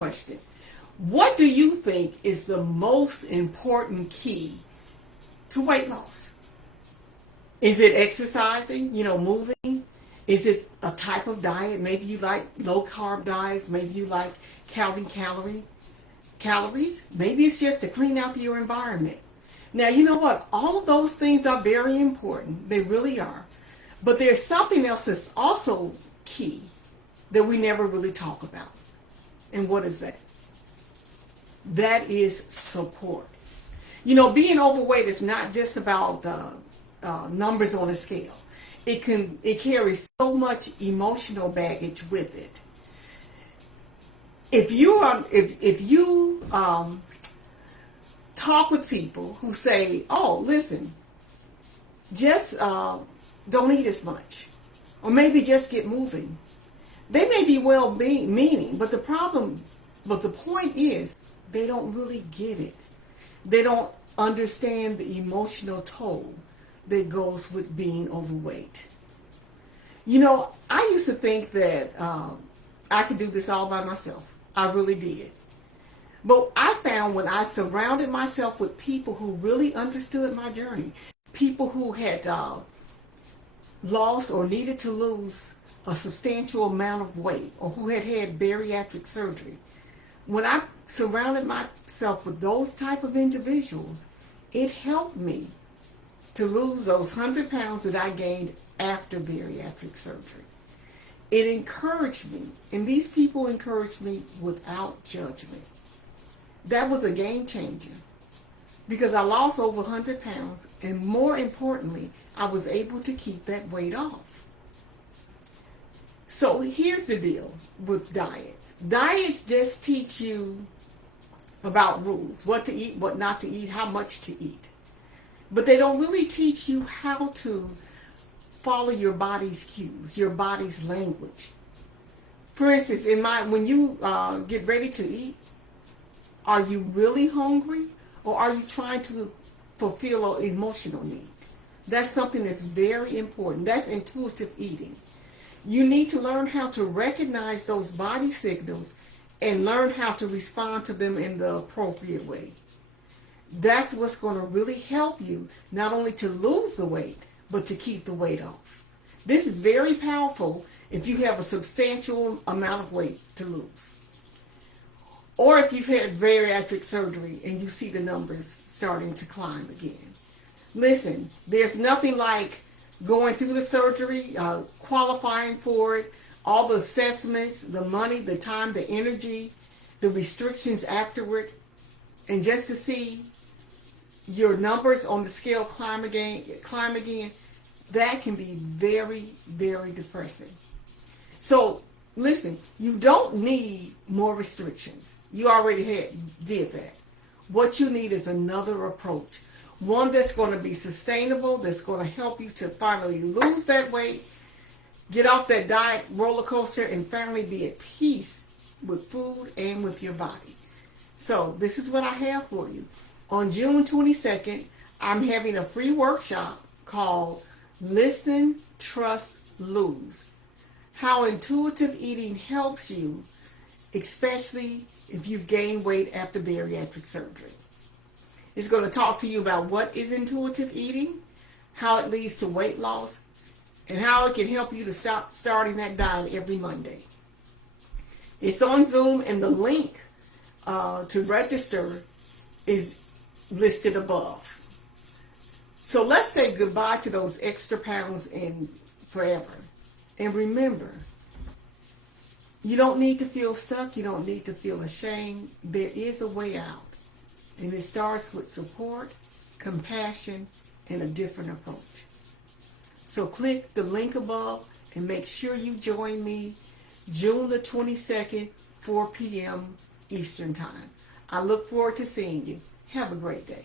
Question. What do you think is the most important key to weight loss? Is it exercising, moving? Is it a type of diet? Maybe you like low carb diets. Maybe you like counting calories. Maybe it's just to clean up your environment. Now, you know what? All of those things are very important. They really are. But there's something else that's also key that we never really talk about. And what is that? That is support. Being overweight is not just about numbers on a scale. It carries so much emotional baggage with it. If you talk with people who say, "Oh, listen, just don't eat as much," or maybe just get moving, they may be well-meaning, but the point is, they don't really get it. They don't understand the emotional toll that goes with being overweight. I used to think that I could do this all by myself. I really did. But I found when I surrounded myself with people who really understood my journey, people who had lost or needed to lose a substantial amount of weight, or who had had bariatric surgery, when I surrounded myself with those type of individuals, it helped me to lose those 100 pounds that I gained after bariatric surgery. It encouraged me, and these people encouraged me without judgment. That was a game changer because I lost over 100 pounds, and more importantly, I was able to keep that weight off. So here's the deal with diets. Diets just teach you about rules, what to eat, what not to eat, how much to eat. But they don't really teach you how to follow your body's cues, your body's language. For instance, when you get ready to eat, are you really hungry, or are you trying to fulfill an emotional need? That's something that's very important. That's intuitive eating. You need to learn how to recognize those body signals and learn how to respond to them in the appropriate way. That's what's going to really help you not only to lose the weight, but to keep the weight off. This is very powerful if you have a substantial amount of weight to lose. Or if you've had bariatric surgery and you see the numbers starting to climb again. Listen, there's nothing like going through the surgery, qualifying for it, all the assessments, the money, the time, the energy, the restrictions afterward, and just to see your numbers on the scale climb again, that can be very, very depressing. So listen, you don't need more restrictions. You already did that. What you need is another approach. One that's going to be sustainable, that's going to help you to finally lose that weight, get off that diet roller coaster, and finally be at peace with food and with your body. So this is what I have for you. On June 22nd, I'm having a free workshop called Listen, Trust, Lose. How intuitive eating helps you, especially if you've gained weight after bariatric surgery. It's going to talk to you about what is intuitive eating, how it leads to weight loss, and how it can help you to stop starting that diet every Monday. It's on Zoom, and the link to register is listed above. So let's say goodbye to those extra pounds in forever. And remember, you don't need to feel stuck. You don't need to feel ashamed. There is a way out. And it starts with support, compassion, and a different approach. So click the link above and make sure you join me June the 22nd, 4 p.m. Eastern Time. I look forward to seeing you. Have a great day.